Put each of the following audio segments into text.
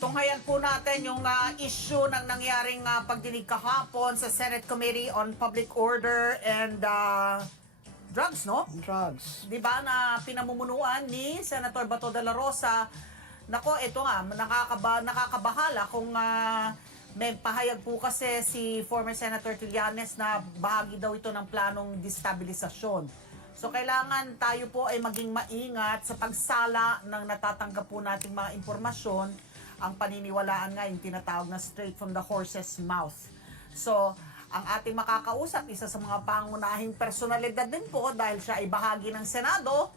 Tunghayan po natin yung issue ng nangyaring pagdinig kahapon sa Senate Committee on Public Order and Drugs, no? Drugs. Di ba na pinamumunuan ni Senator Bato de la Rosa. Nako, ito nga, nakakabahala kung may pahayag po kasi si former Senator Trillanes na bahagi daw ito ng planong destabilisasyon. So kailangan tayo po ay maging maingat sa pagsala ng natatanggap po nating mga impormasyon. Ang paniniwalaan nga yung tinatawag na straight from the horse's mouth. So, ang ating makakausap, isa sa mga pangunahing personalidad din po dahil siya ay bahagi ng Senado,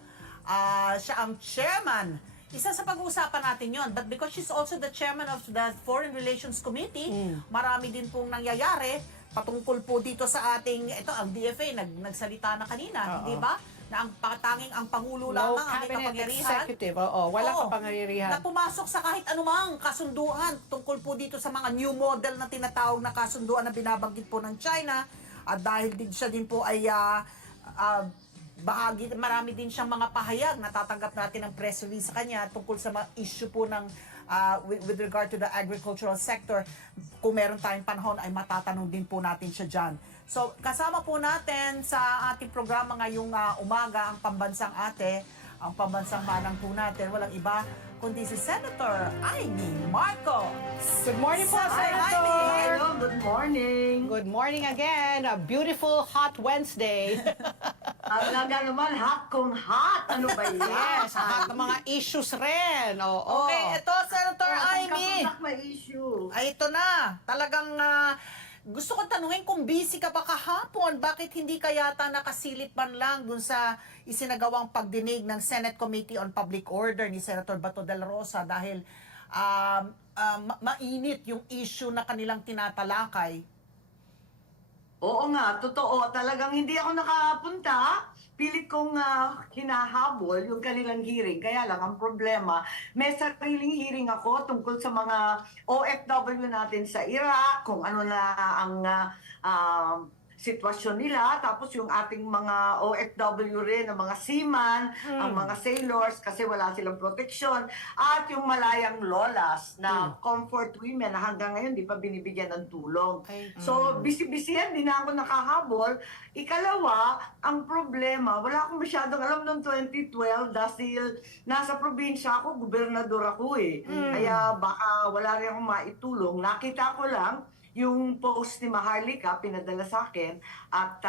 siya ang chairman. Isa sa pag-uusapan natin yon, but because she's also the chairman of the Foreign Relations Committee, marami din pong nangyayari patungkol po dito sa ating, ito ang DFA, nagsalita na kanina, di ba? Na ang tanging ang Pangulo No lamang ang may cabinet kapangyarihan. executive, walang kapangyarihan. Na pumasok sa kahit anumang kasunduan tungkol po dito sa mga new model na tinatawag na kasunduan na binabanggit po ng China. At dahil din siya din po ay bahagi, marami din siyang mga pahayag na tatanggap natin ng press release sa kanya tungkol sa mga issue po ng with regard to the agricultural sector. Kung meron tayong panahon ay matatanong din po natin siya dyan. So kasama po natin sa ating programa ngayong umaga ang pambansang ate, ang pambansang manang po natin, walang iba kundi si Senator Amy Marcos. Good morning po, Hi, Senator! Hello, good morning. Good morning again. A beautiful hot Wednesday. Talaga naman, hot kung hot. Ano ba yan? Yes, hot na mga issues rin. Oo. Okay, ito Senator Amy. May issue. Ay, ito na. Talagang gusto ko tanungin kung busy ka ba kahapon. Bakit hindi ka yata nakasilip man lang dun sa isinagawang pagdinig ng Senate Committee on Public Order ni Senator Bato de la Rosa dahil mainit yung issue na kanilang tinatalakay. Oo nga, totoo. Talagang hindi ako nakapunta. Pilit kong hinahabol yung kanilang hearing. Kaya lang, ang problema, may sariling hearing ako tungkol sa mga OFW natin sa Iraq, kung ano na ang sitwasyon nila, tapos yung ating mga OFW rin, ang mga seaman, ang mga sailors, kasi wala silang proteksyon, at yung malayang lolas na comfort women na hanggang ngayon di pa binibigyan ng tulong. So, busy-busy yan, di na ako nakahabol. Ikalawa, ang problema, wala akong masyadong alam noong 2012 dahil nasa probinsya ako, gobernador ako Kaya baka wala rin akong maitulong. Nakita ko lang, yung post ni Maharlika, pinadala sa akin, at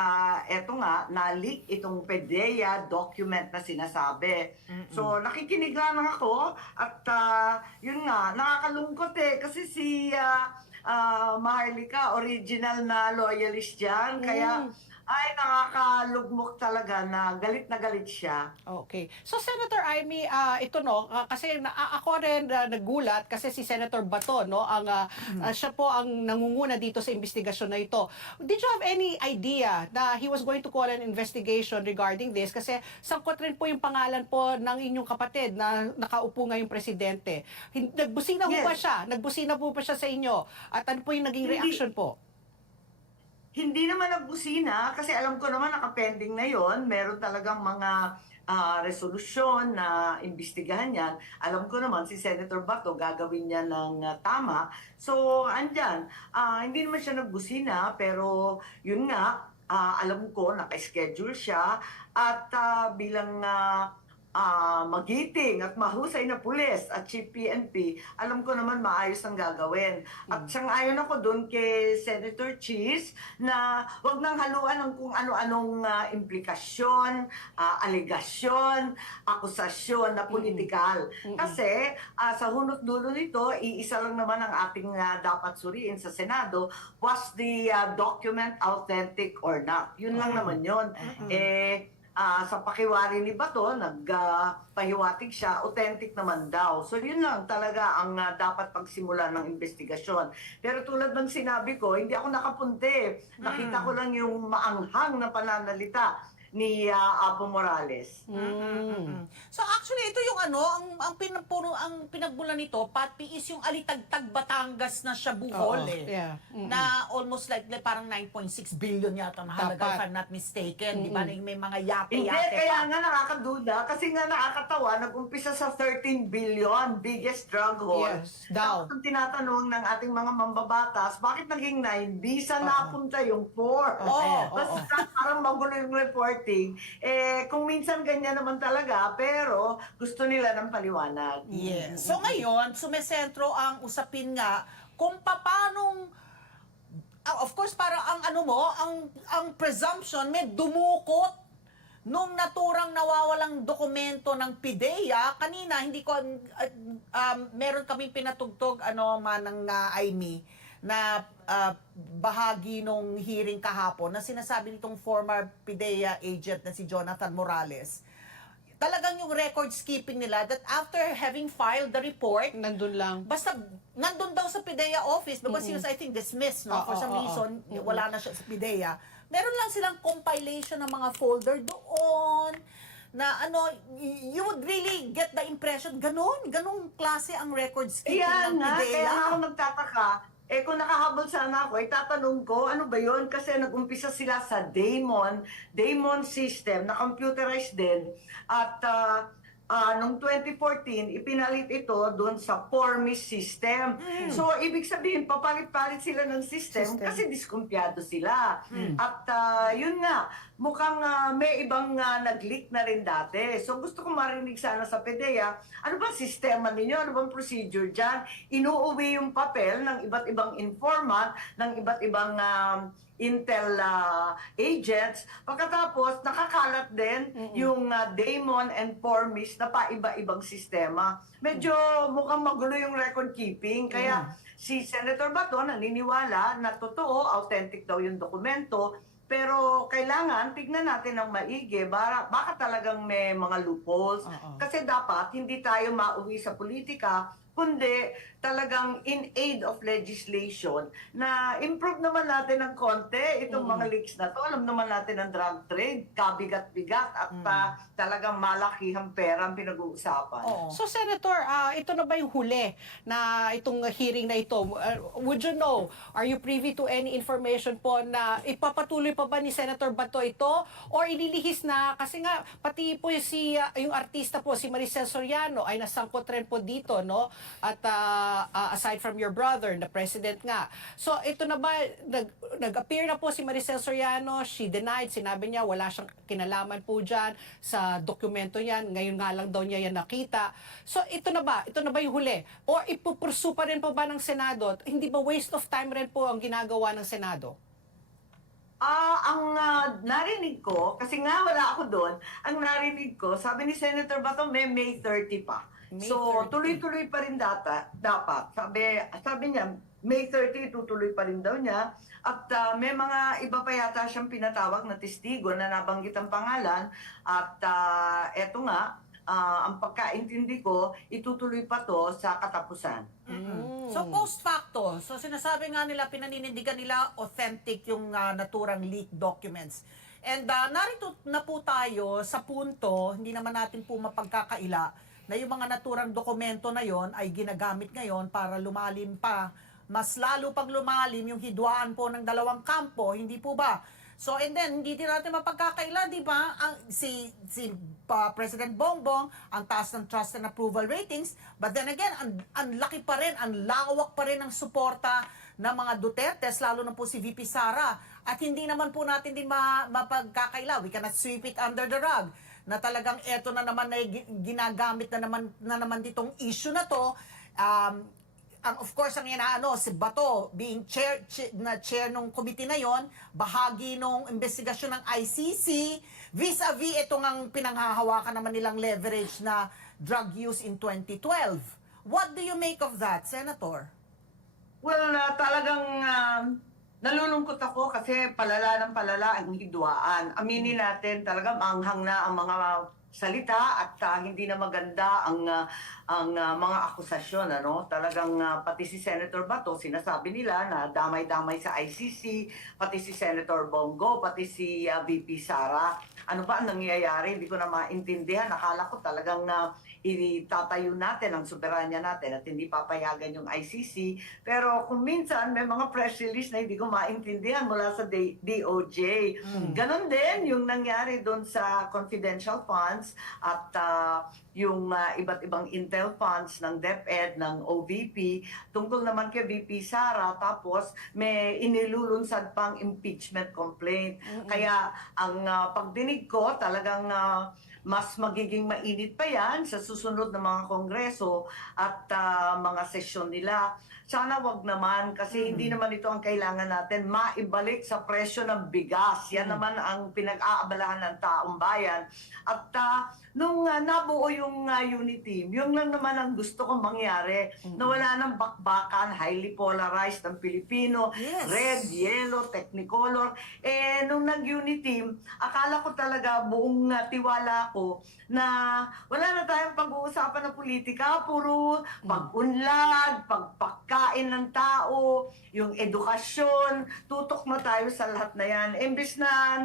eto nga, na-leak itong PDEA document na sinasabi. So, nakikinig lang ako, at yun nga, nakakalungkot kasi si Maharlika, original na loyalist dyan, kaya ay nakakalugmok talaga na galit siya. Okay. So, Senator Amy, ito kasi ako rin nagulat kasi si Senator Bato, siya po ang nangunguna dito sa investigasyon na ito. Did you have any idea na he was going to call an investigation regarding this? Kasi sangkot rin po yung pangalan po ng inyong kapatid na nakaupo ngayong presidente. Nagbusina po ba siya? Nagbusina po ba siya sa inyo? At ano po yung naging reaction po? Hindi naman nagbusina kasi alam ko naman nakapending na yon. Meron talagang mga resolusyon na imbestigahan yan. Alam ko naman si Senator Bato gagawin niya ng tama. So, andyan. Hindi naman siya nagbusina pero yun nga, alam ko naka-schedule siya at bilang magiting at mahusay na pulis at Chief PNP, alam ko naman maayos ang gagawin. At sang-ayon ako doon kay Senator Cheese na wag nang haluan ng kung ano-anong implikasyon, alegasyon, akusasyon na politikal. Kasi sa hunot dulo nito, iisa lang naman ang ating dapat suriin sa Senado, was the document authentic or not? Yun lang naman yun. Sa pakiwari ni Bato, nagpahiwatig siya, authentic naman daw. So yun lang talaga ang dapat pagsimula ng investigasyon. Pero tulad ng sinabi ko, hindi ako nakapunte. Nakita ko lang yung maanghang na pananalita ni Apo Morales. So actually ito yung ang pinagbulan nito, Patpi, is yung Alitagtag Batangas na siya Bohol Oo, eh. yeah. Na almost like parang 9.6 billion yata na halaga Dapat. if I'm not mistaken, di ba? Na may mga Hindi, yate-yate kaya pa. nga nakakaduda kasi nga nakakatawa, nag-umpisa sa 13 billion, biggest drug haul. Yes, daw. Tapos ang tinatanong ng ating mga mambabatas, bakit naging 9? Bisa napunta yung 4. Oo, Basta parang magulo yung reporting. Kung minsan ganyan naman talaga, pero gusto nila ng paliwanag. Yes. So ngayon, sumesentro ang usapin nga kung paanong of course para ang presumption may dumukot nung naturang nawawalang dokumento ng PIDEA. Kanina hindi ko meron kaming pinatugtog manang Aimee na bahagi nung hearing kahapon na sinasabi nitong former PIDEA agent na si Jonathan Morales. Talagang yung record skipping nila that after having filed the report, Nandun lang. basta nandun daw sa PIDEA office because he was, I think, dismissed, no? For some reason, wala na siya sa PIDEA. Meron lang silang compilation ng mga folder doon na you would really get the impression, ganong klase ang record skipping Kaya ng nga, PIDEA. kaya nga ako nagtataka, kung nakahabol sana ako, tatanong ko, ano ba yun? Kasi nag-umpisa sila sa Daemon system, na computerized din. At noong 2014, ipinalit ito doon sa Formis system. So, ibig sabihin, papalit-palit sila ng system kasi diskumpiyado sila. At yun nga, mukhang may ibang nag-leak na rin dati. So, gusto ko marinig sana sa PIDEA, ano ba sistema ninyo? Ano bang procedure dyan? Inuuwi yung papel ng iba't ibang informant, ng iba't ibang intel agents. Pagkatapos, nakakalat din yung Daemon and Formis na paiba-ibang sistema. Medyo mukhang magulo yung record keeping. Kaya si Senator Bato naniniwala na totoo, authentic daw yung dokumento. Pero kailangan tignan natin ng maigi, baka talagang may mga loopholes. Kasi dapat hindi tayo mauwi sa politika, kundi talagang in aid of legislation na improve naman natin ng konti itong mga leaks na to. Alam naman natin ang drug trade, kabigat-bigat at talagang malakihang pera ang pinag-uusapan. So, Senator, ito na ba yung huli na itong hearing na ito? Would you know, are you privy to any information po na ipapatuloy pa ba ni Senator Bato ito? Or ililihis na, kasi nga, pati po yung artista po, si Maricel Soriano, ay nasangkot rin po dito, no? At aside from your brother, the president nga. So, ito na ba, nag-appear na po si Maricel Soriano, she denied, sinabi niya wala siyang kinalaman po dyan sa dokumento yan, ngayon nga lang daw niya yan nakita. So, ito na ba yung huli? O ipupursu pa rin po ba ng Senado? Hindi ba waste of time rin po ang ginagawa ng Senado? Ang narinig ko, kasi nga wala ako doon, ang narinig ko, sabi ni Senator Bato, May 30 pa. So, tuloy-tuloy pa rin dapat. Sabi niya, May 30, tutuloy pa rin daw niya. At may mga iba pa yata siyang pinatawag na testigo na nabanggit ang pangalan. At eto nga, ang pagkaintindi ko, itutuloy pa to sa katapusan. So post facto, so sinasabi nga nila, pinaninindigan nila authentic yung naturang leaked documents. And narito na po tayo sa punto, hindi naman natin po mapagkakaila, na yung mga naturang dokumento na yon ay ginagamit ngayon para lumalim pa, mas lalo pag lumalim yung hidwaan po ng dalawang kampo, hindi po ba? So, and then, hindi din natin mapagkakaila, di ba? Si President Bongbong, ang taas ng trust and approval ratings, but then again, ang laki pa rin, ang lawak pa rin ng suporta ng mga Dutertes, lalo na po si VP Sara. At hindi naman po natin din mapagkakaila. We cannot sweep it under the rug. Na talagang eto na naman na ginagamit na naman ditong issue na to. Of course, ang inaano, si Bato being chair nung committee na yon, bahagi nung investigasyon ng ICC, vis-a-vis itong ang pinanghahawakan naman nilang leverage na drug use in 2012. What do you make of that, Senator? Well, talagang nalulungkot ako kasi palala ng palala ang hidwaan. Aminin natin, talagang manghang na ang mga salita at hindi na maganda ang mga akusasyon, ano. Talagang pati si Senator Bato sinasabi nila na damay-damay sa ICC, pati si Senator Bongo, pati si VP Sara. Ano ba ang nangyayari? Hindi ko na maintindihan. Akala ko talagang itatayo natin ang soberanya natin at hindi papayagan yung ICC. Pero kung minsan may mga press release na hindi ko maintindihan mula sa DOJ. Ganon din yung nangyari doon sa confidential funds at yung iba't ibang intel funds ng DepEd, ng OVP, tungkol naman kay VP Sara, tapos may inilulunsad pang impeachment complaint. Kaya ang pagdinig ko, talagang mas magiging mainit pa yan sa susunod na mga kongreso at mga sesyon nila. Sana wag naman kasi hindi naman ito ang kailangan natin, maibalik sa presyo ng bigas. Yan naman ang pinag-aabalahan ng taong bayan. At nung nabuo yung unit team, yung lang naman ang gusto kong mangyari, na wala ng bakbakan, highly polarized ang Pilipino, Yes. red, yellow, technicolor. Nung nag-unit team, akala ko talaga buong tiwala ko na wala na tayong pag-uusapan ng politika, puro pag-unlad, pagpakain ng tao, yung edukasyon, tutok na tayo sa lahat na yan. Imbis na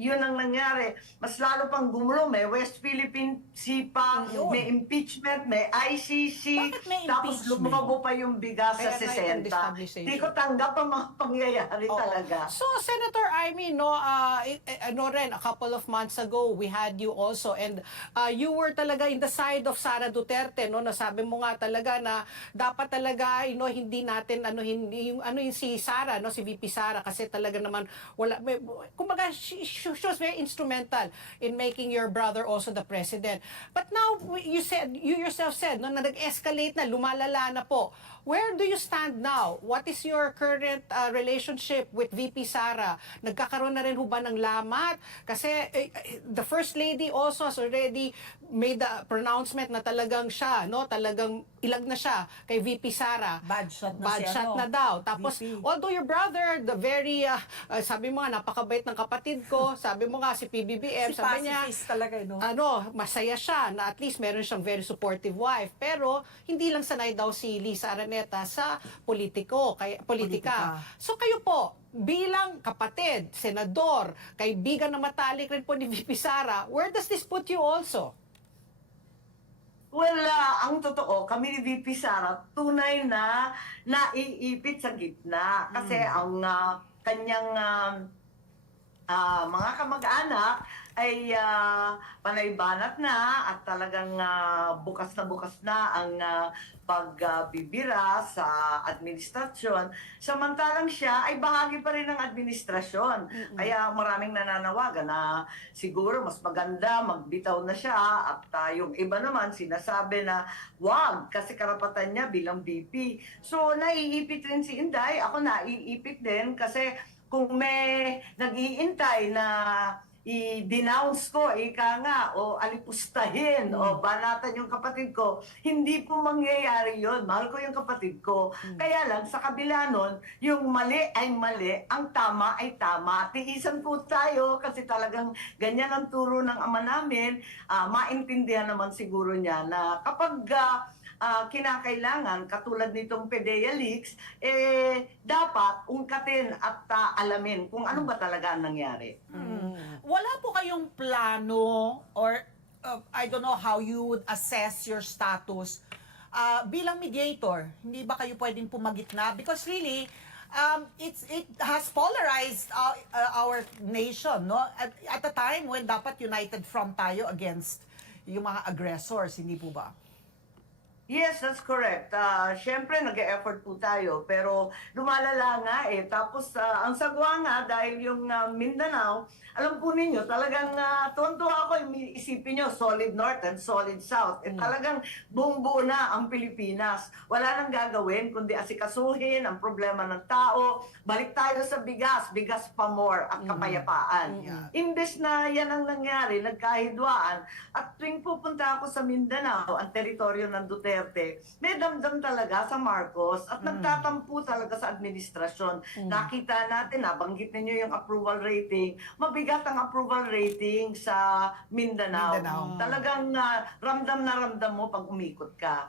yun ang nangyari, mas lalo pang gumulo, may West Philippine Sea pa, Yun. may impeachment, may ICC, Bakit may tapos impeachment? lumabo pa yung bigas Kaya sa nga itong 60. destabilization. Hindi ko tanggap ang mga pangyayari Oo. talaga. So, Senator Amy, no, a couple of months ago, we had you also, and you were talaga in the side of Sara Duterte, no, nasabi mo nga talaga na dapat talaga, hindi natin, yung si Sara, no, si VP Sara, kasi talaga naman, kumbaga, she was very instrumental in making your brother also the president. But now, you yourself said, no, na nag-escalate na, lumalala na po. Where do you stand now? What is your current relationship with VP Sara? Nagkakaroon na rin ho ba ng lamat? Kasi the First Lady also has already made the pronouncement na talagang siya, no? Talagang ilag na siya kay VP Sara. Bad shot na Bad si shot ano, na daw. Tapos, VP. although your brother, the very, sabi mo nga, napakabait ng kapatid ko, sabi mo nga, si PBBM, Si sabi niya, pacifist talaga, no? masaya siya na at least meron siyang very supportive wife. Pero hindi lang sanay daw si Lisa Araneta sa politika. Politika. So kayo po, bilang kapatid, senador, kaibigan na matalik rin po ni VP Sara, where does this put you also? Well, ang totoo, kami ni VP Sara, tunay na naiipit sa gitna. Kasi ang kanyang mga kamag-anak ay panay banat na at talagang bukas na ang pagbibira sa administrasyon. Samantalang siya ay bahagi pa rin ng administrasyon. Kaya maraming nananawagan na siguro mas maganda magbitaw na siya at yung iba naman sinasabi na wag kasi karapatan niya bilang VP. So naiipit rin si Inday, ako naiipit din kasi kung may nag-iintay na i-denounce ko, ika nga, o alipustahin, o banatan yung kapatid ko, hindi po mangyayari yon. Mahal ko yung kapatid ko. Kaya lang, sa kabila nun, yung mali ay mali, ang tama ay tama. Tiisan po tayo kasi talagang ganyan ang turo ng ama namin. Maintindihan naman siguro niya na kapag kinakailangan, katulad nitong PDEA leaks, dapat ungkatin at alamin kung ano ba talaga ang nangyari. Wala po kayong plano or I don't know how you would assess your status bilang mediator. Hindi ba kayo pwedeng pumagitna? Because really, it has polarized our nation, no? At a time when dapat united front tayo against yung mga aggressors, hindi po ba? Yes, that's correct. Siyempre, nag-e-effort po tayo, pero lumalala nga eh. Tapos, ang sagwa nga, dahil yung Mindanao, alam po ninyo, talagang tuwan-tuwa ako, isipin nyo, solid North and solid South. Talagang buong-buo na ang Pilipinas. Wala nang gagawin, kundi asikasuhin ang problema ng tao. Balik tayo sa bigas, bigas pa more at kapayapaan. Imbes na yan ang nangyari, nagkahidwaan. At tuwing pupunta ako sa Mindanao, ang teritoryo ng Duterte, Duterte, may damdam talaga sa Marcos at nagtatampo talaga sa administrasyon. Nakita natin, nabanggit ninyo yung approval rating, mabigat ang approval rating sa Mindanao. Talagang ramdam na ramdam mo pag umikot ka.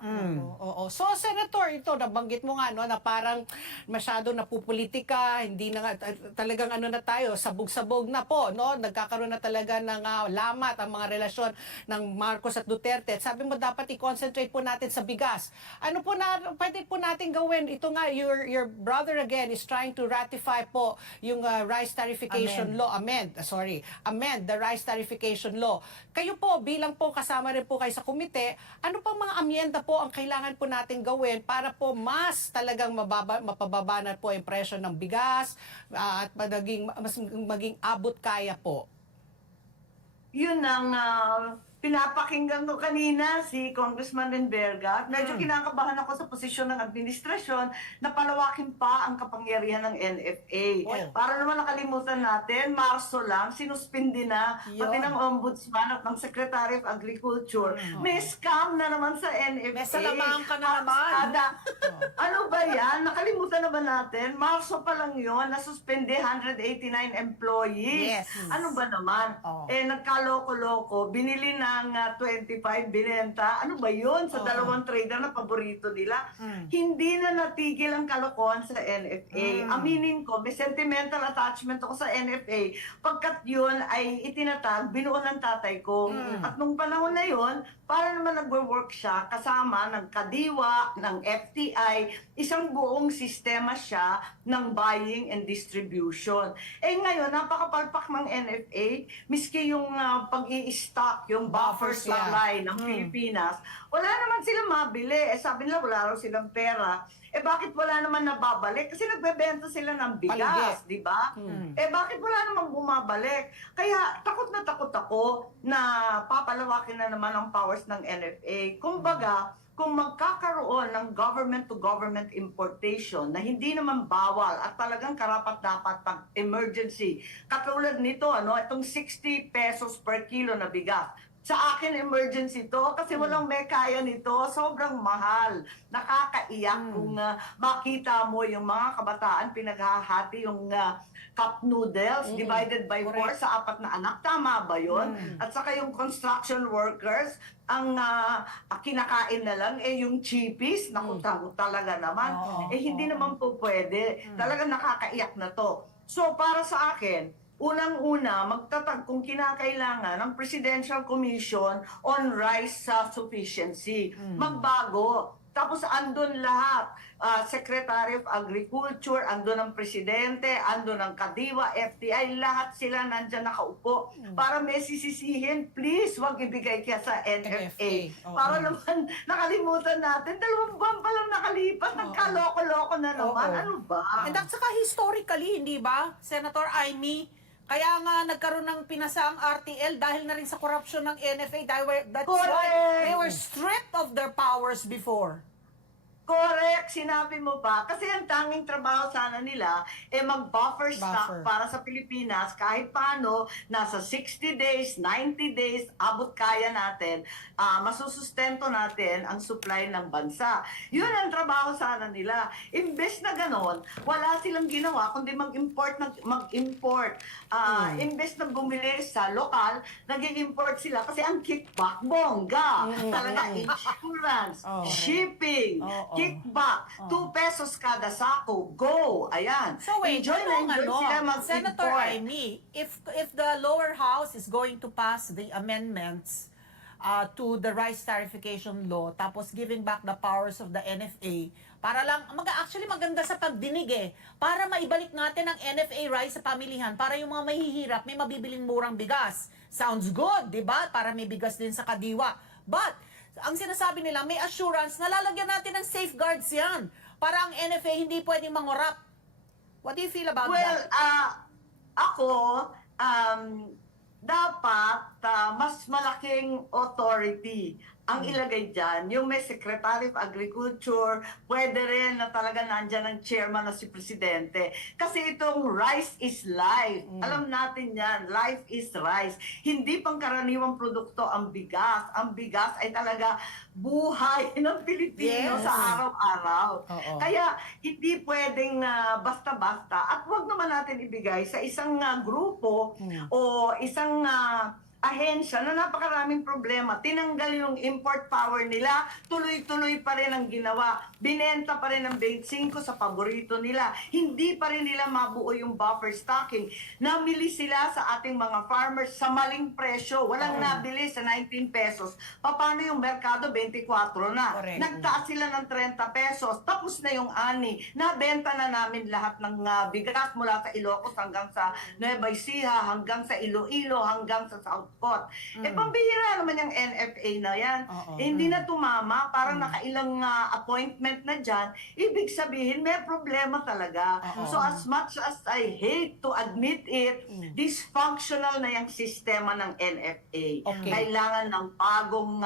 Oo. So, Senator, ito, nabanggit mo nga, no, na parang masyado napupolitika, hindi na nga, talagang ano na tayo, sabog-sabog na po, no? Nagkakaroon na talaga ng lamat ang mga relasyon ng Marcos at Duterte. At sabi mo, dapat i-concentrate po natin sa bigas. Ano po na, pwede po natin gawin? Ito nga, your brother again is trying to ratify po yung rice tarification law, amend the rice tarification law. Kayo po, bilang po kasama rin po kayo sa komite, ano pang mga amyenda po ang kailangan po natin gawin para po mas talagang mapababa na po ang presyo ng bigas at maging abot kaya po? Yun ang pinapakinggan ko kanina si Congressman Renberga. Medyo kinakabahan ako sa posisyon ng administrasyon na palawakin pa ang kapangyarihan ng NFA. Para naman nakalimutan natin, Marso lang, sinuspindi na pati ng Ombudsman at ng Secretary of Agriculture. May scam na naman sa NFA. May salamang ka na naman. Ano ba yan? Nakalimutan na ba natin? Marso pa lang yun, nasuspindi 189 employees. Yes. Ano ba naman? Nagkaloko-loko, binili ng 25, binenta. Ano ba yun? Sa dalawang trader na paborito nila. Hindi na natigil ang kalokohan sa NFA. Aminin ko, may sentimental attachment ako sa NFA. Pagkat yun ay itinatag, binuo ng tatay ko. At nung panahon na yun, para naman nagwe-work siya kasama ng Kadiwa, ng FTI, isang buong sistema siya ng buying and distribution. Ngayon, napakapalpak ng NFA, miski yung pag-i-stock, yung buffer supply ng Pilipinas, wala naman silang mabili. Sabi nila, wala raw silang pera. Bakit wala naman nababalik? Kasi nagbebenta sila ng bigas, di ba? Bakit wala namang bumabalik? Kaya takot na takot ako na papalawakin na naman ang powers ng NFA. Kumbaga, kung magkakaroon ng government-to-government importation na hindi naman bawal at talagang karapat-dapat pag emergency, katulad nito, itong 60 pesos per kilo na bigas, sa akin, emergency to kasi walang may kaya nito. Sobrang mahal. Nakakaiyak kung makita mo yung mga kabataan pinaghahati yung cup noodles divided by 4 sa 4 na anak. Tama ba yun? At saka yung construction workers, ang kinakain na lang yung chippies. Naku, talaga naman. Hindi naman po pwede. Talaga nakakaiyak na to. So, para sa akin, unang-una, magtatag kung kinakailangan ng Presidential Commission on Rice Sufficiency. Magbago. Tapos andun lahat. Secretary of Agriculture, andun ang Presidente, andun ang Kadiwa, FTI, lahat sila nandyan nakaupo. Para may sisisihin, please, wag ibigay kaya sa NFA. Para naman nakalimutan natin, 2 buwan pa lang nakalipas, nagkaloko-loko na naman. Ano ba? And at saka historically, hindi ba, Senator Amy, kaya nga nagkaroon ng pinasaang RTL dahil na rin sa corruption ng NFA. That's why they were stripped of their powers before. Correct, sinabi mo pa. Kasi ang tanging trabaho sana nila mag-buffer stock para sa Pilipinas kahit paano, nasa 60 days, 90 days, abot kaya natin, masusustento natin ang supply ng bansa. Yun ang trabaho sana nila. Imbes na ganon, wala silang ginawa kundi mag-import. Imbes na bumili sa lokal, nag-import sila kasi ang kickback, bongga. Talaga, insurance, shipping, kickback, 2 pesos kada sako, go! Ayan. So wait, enjoy sila mag-import. Senator Amy, if the lower house is going to pass the amendments to the rice tarification law, tapos giving back the powers of the NFA, para lang, actually maganda sa pagdinig para maibalik natin ang NFA rice sa pamilihan, para yung mga mahihirap, may mabibiling murang bigas. Sounds good, di ba? Para may bigas din sa Kadiwa. But, ang sinasabi nila, may assurance na lalagyan natin ng safeguards yan para ang NFA hindi pwedeng mangurap. What do you feel about that? Ako, dapat mas malaking authority ang ilagay dyan, yung may Secretary of Agriculture, pwede rin na talaga nandyan ang chairman na si Presidente. Kasi itong rice is life. Alam natin yan, life is rice. Hindi pangkaraniwang produkto ang bigas. Ang bigas ay talaga buhay ng Pilipino Yes. sa araw-araw. Oo. Kaya hindi pwedeng basta-basta at wag naman natin ibigay sa isang grupo o isang ahensya na napakaraming problema. Tinanggal yung import power nila, tuloy-tuloy pa rin ang ginawa. Binenta pa rin ang 25 sa paborito nila. Hindi pa rin nila mabuo yung buffer stocking. Namili sila sa ating mga farmers sa maling presyo. Walang nabili sa 19 pesos. Paano yung merkado? 24 na. Correct. Nagtaas sila ng 30 pesos. Tapos na yung ani. Nabenta na namin lahat ng bigas mula sa Ilocos hanggang sa Nueva Ecija, hanggang sa Iloilo, hanggang sa South Coast. Pambihira naman yung NFA na yan. Oo. Hindi na tumama. Parang nakailang appointment na dyan. Ibig sabihin, may problema talaga. So as much as I hate to admit it, dysfunctional na yung sistema ng NFA. Okay. Kailangan ng bagong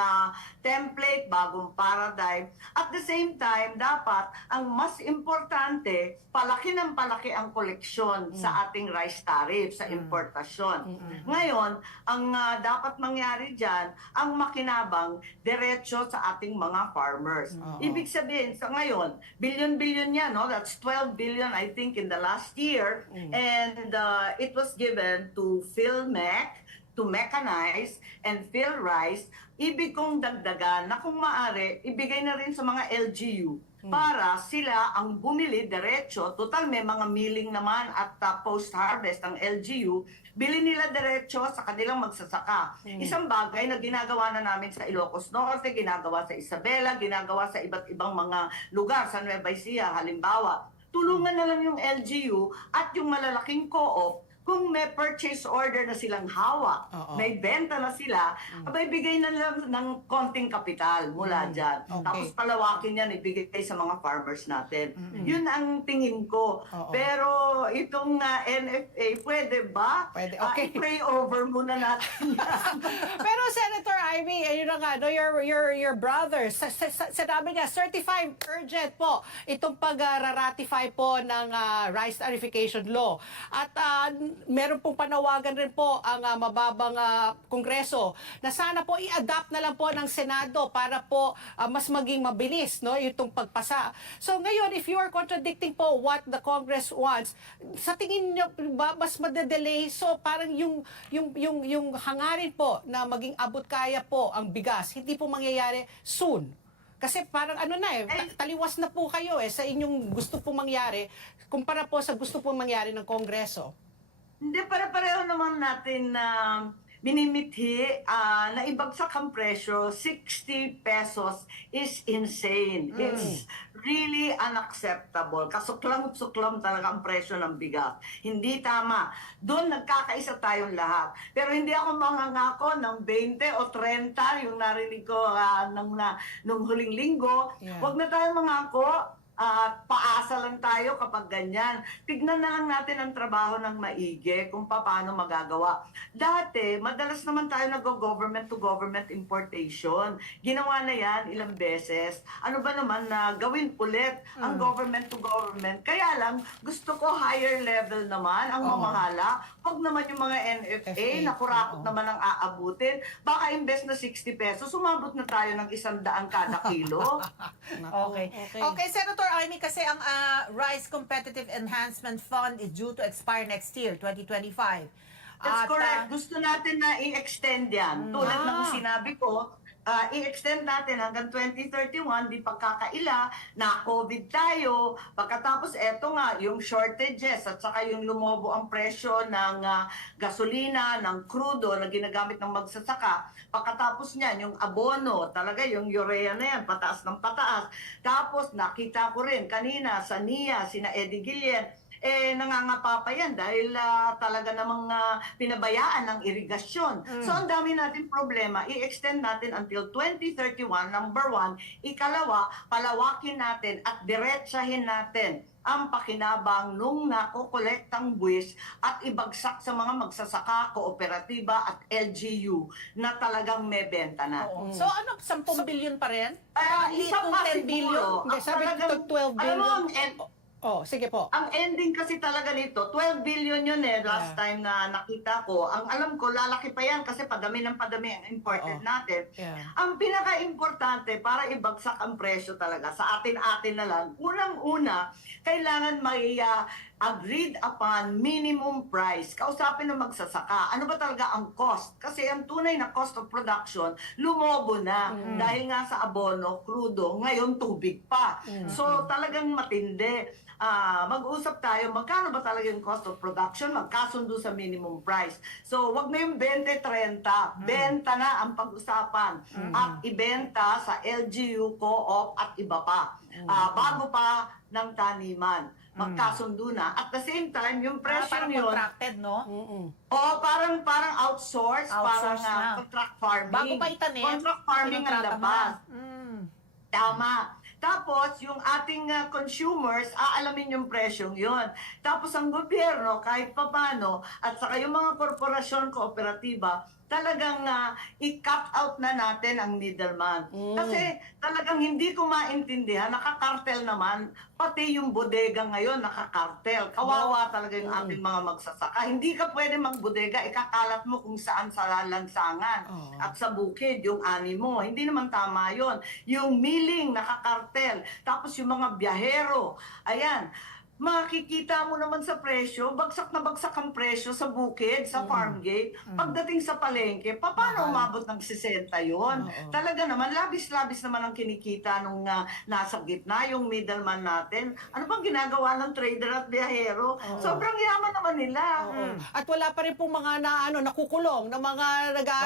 template, bagong paradigm. At the same time, dapat ang mas importante, palaki ng palaki ang koleksyon sa ating rice tariff, sa importasyon. Ngayon, ang dapat mangyari dyan, ang makinabang diretso sa ating mga farmers. Ibig sabihin, sa ngayon, billion-billion yan, no? That's 12 billion, I think, in the last year. And it was given to PhilMec, to mechanize and fill rice. Ibig kong dagdagan na kung maaari, ibigay na rin sa mga LGU para sila ang bumili diretso. Total, may mga milling naman at post-harvest ng LGU. Bili nila diretso sa kanilang magsasaka. Isang bagay na ginagawa na namin sa Ilocos Norte, ginagawa sa Isabela, ginagawa sa iba't ibang mga lugar, sa Nueva Ecija, halimbawa. Tulungan na lang yung LGU at yung malalaking co-op kung may purchase order na silang hawak, may benta na sila, abay bigay na lang ng konting kapital mula dyan. Okay. Tapos palawakin yan, ibigay sa mga farmers natin. Yun ang tingin ko. Pero itong NFA, pwede ba? Pwede, okay. I-pray over muna natin yan. Pero Senator Amy, ayun na nga, no, your brother, sinabi niya, certified urgent po itong pag-ratify po ng rice tariffication law. At meron pong panawagan rin po ang mababang Kongreso na sana po i-adapt na lang po ng Senado para po mas maging mabilis, no, itong pagpasa. So ngayon, if you are contradicting po what the Congress wants, sa tingin niyo ba mas madedelay? So parang yung hangarin po na maging abot kaya po ang bigas, hindi po mangyayari soon. Kasi parang ano na taliwas na po kayo sa inyong gusto pong mangyari kumpara po sa gusto pong mangyari ng Kongreso. Hindi, pare-pareho naman natin na minimithi na ibagsak ang presyo. 60 pesos is insane. It's really unacceptable. Kasuklam-suklam talaga ang presyo ng bigas. Hindi tama. Doon nagkakaisa tayong lahat. Pero hindi ako mangangako ng 20 o 30, yung narinig ko nung huling linggo. Yeah. Huwag na tayong mangako. Paasa lang tayo kapag ganyan. Tignan na lang natin ang trabaho ng maigi kung paano magagawa. Dati, madalas naman tayo nag-government to government importation. Ginawa na yan ilang beses. Ano ba naman na gawin ulit ang government to government? Kaya lang, gusto ko higher level naman ang mamahala. Huwag naman yung mga NFA na kurakot naman ang aabutin. Baka imbes na 60 pesos, sumabot na tayo ng 100 kada kilo. Okay. Okay, Senator Amy, kasi ang Rice Competitive Enhancement Fund is due to expire next year, 2025. That's correct. Gusto natin na i-extend yan. Tulad ng sinabi ko, i-extend natin hanggang 2031, di pagkakaila, na COVID tayo. Pagkatapos, eto nga, yung shortages at saka yung lumobo ang presyo ng gasolina, ng crudo na ginagamit ng magsasaka. Pagkatapos niyan, yung abono, talaga yung urea na yan, pataas ng pataas. Tapos, nakita ko rin kanina sa NIA, sina Eddie Guillen, nangangapa pa yan dahil talaga namang pinabayaan ng irigasyon. So ang dami natin problema, i-extend natin until 2031, number one. Ikalawa, palawakin natin at diretsahin natin ang pakinabang nung nakokolektang buwis at ibagsak sa mga magsasaka, kooperatiba at LGU na talagang may benta na. Oo. So ano, 10 billion pa rin? Isa Litong pa 10 billion? siguro. Hindi, Ang sabi talagang- ko 12 Alam mo, billion. Sige po. ang ending kasi talaga nito, 12 billion yun last time na nakita ko. Ang alam ko, lalaki pa yan kasi padami ng padami ang imported natin. Yeah. Ang pinaka-importante para ibagsak ang presyo talaga sa atin-atin na lang, unang-una, kailangan may agreed upon minimum price. Kausapin ng magsasaka. Ano ba talaga ang cost? Kasi ang tunay na cost of production, lumobo na. Dahil nga sa abono, crudo, ngayon tubig pa. So talagang matindi. Mag-usap tayo, magkano ba talaga yung cost of production, magkasundo sa minimum price. So, wag na yung 20-30, benta na ang pag-usapan at ibenta sa LGU, Co-op at iba pa. Bago pa ng taniman, magkasundo na. At the same time, yung presyo Parang yun, contracted, no? parang outsource, parang Outsource na. contract farming. Bago pa itanim, Contract farming ang kinontrata mo labas. na. Tama. Tapos, yung ating consumers, aalamin yung presyong yun. Tapos, ang gobyerno, kahit papano, at saka yung mga korporasyon, kooperatiba, talagang i-cut out na natin ang middleman. Kasi talagang hindi ko maintindihan, nakakartel naman, pati yung bodega ngayon nakakartel. Kawawa talaga yung ating mga magsasaka. Hindi ka pwede magbodega, ikakalat mo kung saan sa lansangan at sa bukid yung ani mo. Hindi naman tama yon. Yung milling nakakartel. Tapos yung mga biyahero, ayan, makikita mo naman sa presyo, bagsak na bagsak ang presyo sa bukid, sa farm gate. Pagdating sa palengke, paano umabot ng 60 yun? Talaga naman, labis-labis naman ang kinikita nung nasa gitna, yung middleman natin. Ano bang ginagawa ng trader at biyahero? Sobrang yaman naman nila. At wala pa rin pong mga nakukulong na mga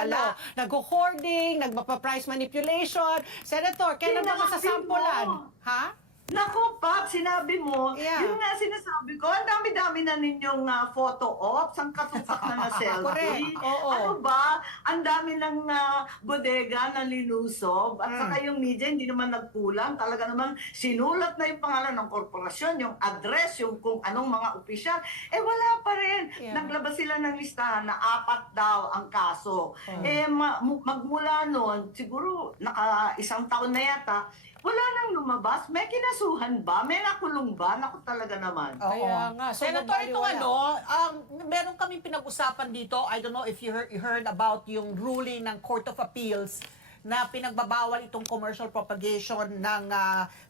Wala. nag-hoarding, nagpa-price manipulation. Senator, kailan ba Sinabi masasampulan? mo. Ha? Naku, Pat, sinabi mo, Yeah. yun nga sinasabi ko, ang dami-dami na ninyong photo ops, ang katutak na selfie. Correct. Oo. Ano ba? Ang dami ng bodega na linusob, at saka yung media hindi naman nagkulang. Talaga naman, sinulat na yung pangalan ng korporasyon, yung address, yung kung anong mga opisyal. Wala pa rin. Yeah. Naglabas sila ng listahan na 4 daw ang kaso. Magmula noon, siguro isang taon na yata, wala nang lumabas. May kinasuhan ba? May nakulong ba? Naku talaga naman. Oo. Kaya nga, so Senator, ito magbaliwala. meron kaming pinag-usapan dito. I don't know if you heard about yung ruling ng Court of Appeals na pinagbabawal itong commercial propagation ng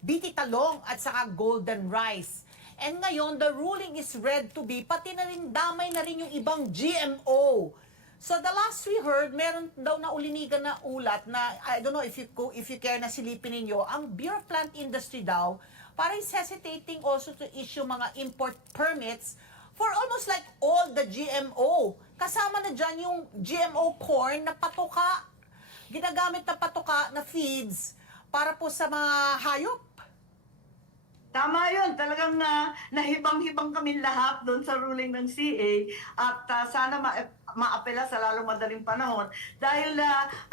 BT talong at saka golden rice. And ngayon, the ruling is read to be, pati na rin damay na rin yung ibang GMO. So the last we heard, meron daw na ulinigan na ulat na, I don't know if you care na silipin ninyo, ang beer plant industry daw, parang hesitating also to issue mga import permits for almost like all the GMO. Kasama na dyan yung GMO corn na patoka, ginagamit na patoka na feeds para po sa mga hayop. Tama yun. Talagang nahibang-hibang kami lahat doon sa ruling ng CA at sana maapela sa lalong madaling panahon dahil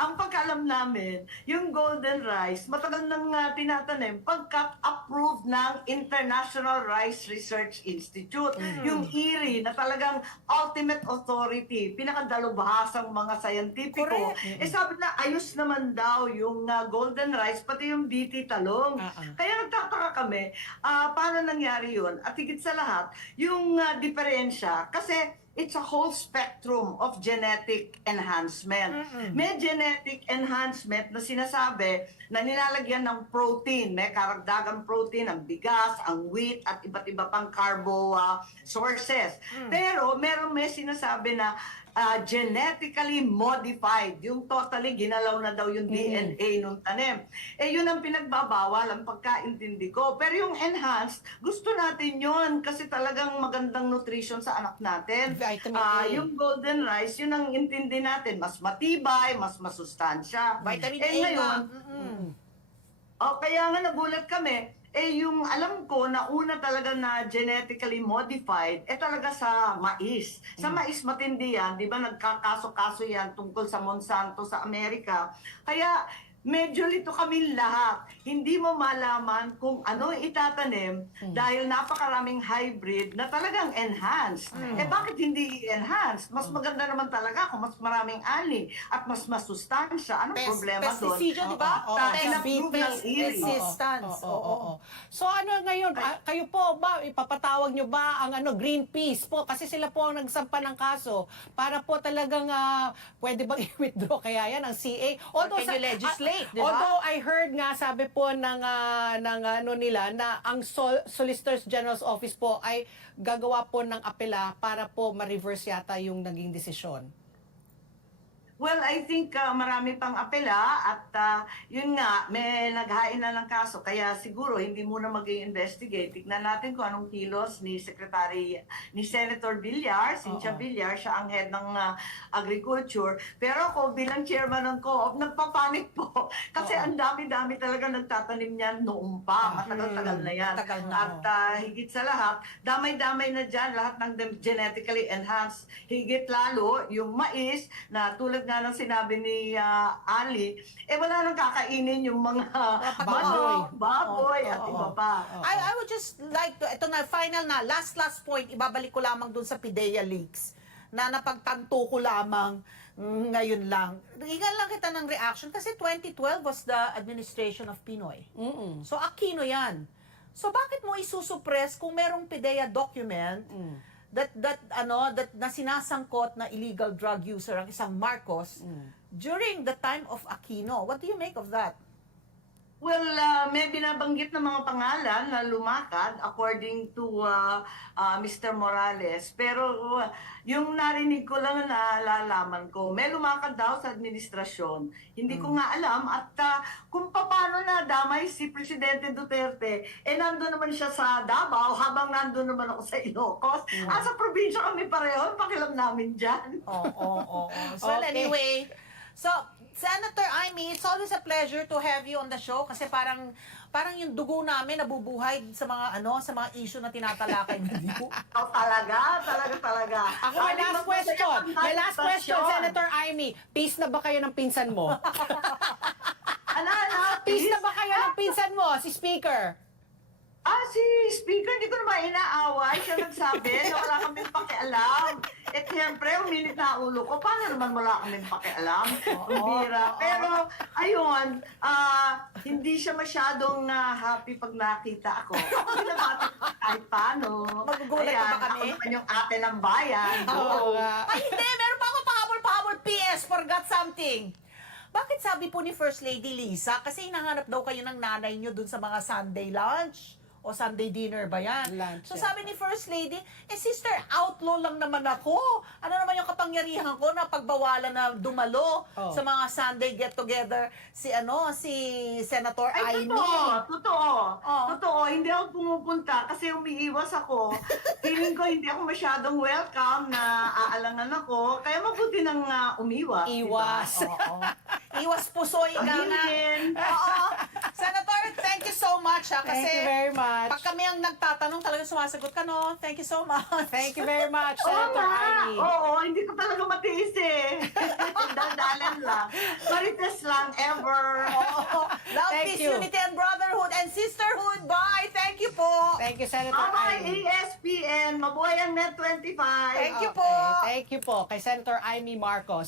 ang pagkaalam namin, yung golden rice, matagal nang tinatanim pagkat approved ng International Rice Research Institute. Yung IRI na talagang ultimate authority, pinakadalubhasang mga sayantipiko. Sabi na ayos naman daw yung golden rice, pati yung BT talong. Kaya nagtataka kami, paano nangyari yun? At higit sa lahat, yung diferensya, kasi it's a whole spectrum of genetic enhancement. May genetic enhancement na sinasabi na nilalagyan ng protein. May karagdagang protein, ang bigas, ang wheat, at iba't iba pang carbo sources. Pero may sinasabi na genetically modified. Yung totally ginalaw na daw yung DNA nung tanim. Yun ang pinagbabawal, ang pagkaintindi ko. Pero yung enhanced, gusto natin yun kasi talagang magandang nutrition sa anak natin. Vitamin A. Yung golden rice, yun ang intindi natin. Mas matibay, mas masustansya. Vitamin A ngayon, nga. kaya nga nagulat kami, yung alam ko na una talaga na genetically modified, talaga sa mais. Sa mais matindi yan, di ba nagkakaso-kaso yan tungkol sa Monsanto sa Amerika. Kaya medyo lito kami lahat. Hindi mo malaman kung ano itatanim dahil napakaraming hybrid na talagang enhanced. Bakit hindi i-enhance? Mas maganda naman talaga kung mas maraming ani at mas masustansya. Anong problema doon? Pesticide, di ba? In-approve ng IRI. Resistance. Oo. So ano ngayon, kayo po ba, ipapatawag nyo ba ang Greenpeace po? Kasi sila po ang nagsampa ng kaso para po talagang pwede bang i-withdraw kaya yan ang CA? Or can you legislate, di ba? Although I heard nga, sabi po ng ano nila, na ang Solicitor General's Office po ay gagawa po ng apela para po ma-reverse yata yung naging desisyon. Well, I think marami pang apela at yun nga, may naghain na ng kaso. Kaya siguro hindi muna mag-investigate. Tignan natin kung anong kilos ni Senator Villar, Cynthia Villar, siya ang head ng agriculture. Pero ako bilang chairman ng co-op, nagpapanik po. Kasi ang dami-dami talaga nagtatanim niyan noong pa. Matagal-tagal na yan. Tagal na, At higit sa lahat, damay-damay na dyan lahat ng genetically enhanced. Higit lalo yung mais na tulad nga ng sinabi ni Ali, wala nang kakainin yung mga manok, baboy, at iba pa. I would just like to, ito na, final na, last point, ibabalik ko lamang dun sa PIDEA leaks na napagtanto ko lamang ngayon lang. Higan lang kita ng reaction kasi 2012 was the administration of Pinoy. So Aquino yan. So bakit mo isusuppress kung merong PIDEA document that na sinasangkot na illegal drug user ang isang Marcos during the time of Aquino? What do you make of that? Well, may binabanggit na mga pangalan na lumakad according to Mr. Morales. Pero yung narinig ko lang na nalalaman ko, may lumakad daw sa administrasyon. Hindi ko nga alam at kung paano na damay si Presidente Duterte, nandun naman siya sa Davao habang nandun naman ako sa Ilocos. Sa probinsya kami pareho, pakilam namin dyan. Oo. So anyway, so Senator Amy, it's always a pleasure to have you on the show kasi parang yung dugo namin nabubuhay sa mga sa mga issue na tinatalakay ninyo. Talaga. Ako may last question. May last question, Senator Amy. Peace na ba kayo ng pinsan mo? Ano? Peace na ba kayo ng pinsan mo, si Speaker? Si Speaker, hindi ko naman inaaway. Siya nagsabi na wala kaming pakialam. Siyempre, uminit na ulo ko. Paano naman wala kaming pakialam? Bira. Pero, ayun, hindi siya masyadong happy pag nakita ako. Ako binabati ko kahit paano. Magugulat ka ba kami? Ako naman yung ate ng bayan. Oo nga. Ay, hindi! Meron pa ako pahabol-pahabol. PS, forgot something. Bakit sabi po ni First Lady Lisa? Kasi hinahanap daw kayo ng nanay nyo dun sa mga Sunday lunch. O Sunday dinner ba yan? Lunch, So yeah. sabi ni First Lady, sister, outlaw lang naman ako. Ano naman yung kapangyarihan ko na pagbawalan na dumalo sa mga Sunday get-together si Senator Ay, Amy. Totoo. Hindi ako pumupunta kasi umiiwas ako. Feeling ko hindi ako masyadong welcome na aalangan ako. Kaya mabuti nang umiwas. Iwas. Oo. Iwas pusoy ka na. Oo. Senator, thank you so much. Kasi Thank you very much. pag kami ang nagtatanong, talagang sumasagot ka, no? Thank you so much. Thank you very much, Oo Senator nga. Amy. Oo, hindi ko talaga matiis eh. Dandalan lang. Marites lang, ever. Oo. Love, Thank peace, you. unity, and brotherhood, and sisterhood. Bye! Thank you po! Thank you, Senator Bye, Amy. ESPN. Mabuhay ang Net 25. Thank you po. Thank you po kay Senator Amy Marcos.